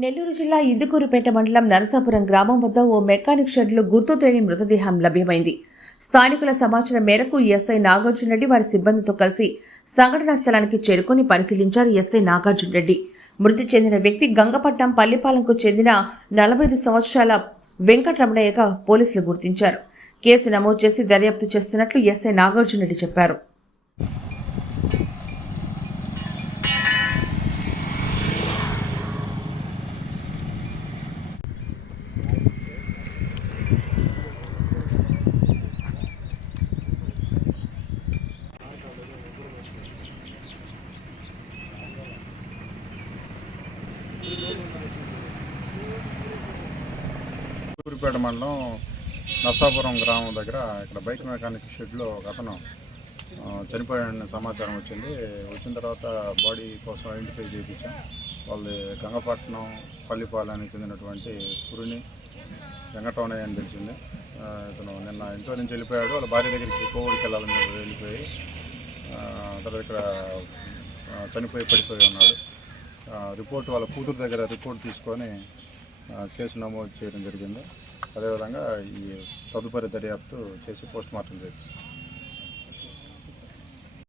నెల్లూరు జిల్లా ఇందుకూరుపేట మండలం నరసాపురం గ్రామం వద్ద ఓ మెకానిక్ షెడ్లో గుర్తు తెలియని మృతదేహం లభ్యమైంది. స్థానికుల సమాచారం మేరకు ఎస్ఐ నాగార్జున రెడ్డి వారి సిబ్బందితో కలిసి సంఘటనా స్థలానికి చేరుకుని పరిశీలించారు ఎస్ఐ నాగార్జున రెడ్డి. మృతి చెందిన వ్యక్తి గంగపట్నం పల్లిపాలెంకు చెందిన నలభై ఐదు సంవత్సరాల వెంకటరమణయ్యగా పోలీసులు గుర్తించారు. కేసు నమోదు చేసి దర్యాప్తు చేస్తున్నట్లు ఎస్ఐ నాగార్జున రెడ్డి చెప్పారు. సూరిపేట మండలం నర్సాపురం గ్రామం దగ్గర ఇక్కడ బైక్ మెకానిక్ షెడ్లో ఒక అతను చనిపోయాడని సమాచారం వచ్చింది. వచ్చిన తర్వాత బాడీ కోసం ఐడెంటిఫై చేయించాం. వాళ్ళు గంగపట్నం పల్లిపాలెనికి చెందినటువంటి పురిని వెంకటవనయ్య అని తెలిసింది. ఇతను నిన్న ఇంట్లో నుంచి వెళ్ళిపోయాడు. వాళ్ళ భార్య దగ్గరికి కోవిడ్కి వెళ్ళాలని వెళ్ళిపోయి తర్వాత ఇక్కడ చనిపోయి పడిపోయి ఉన్నాడు. రిపోర్ట్ వాళ్ళ కూతురు దగ్గర రిపోర్ట్ తీసుకొని కేసు నమోదు చేయడం జరిగింది. అదేవిధంగా ఈ తదుపరి దర్యాప్తు చేసి పోస్ట్ మార్టం జరిగింది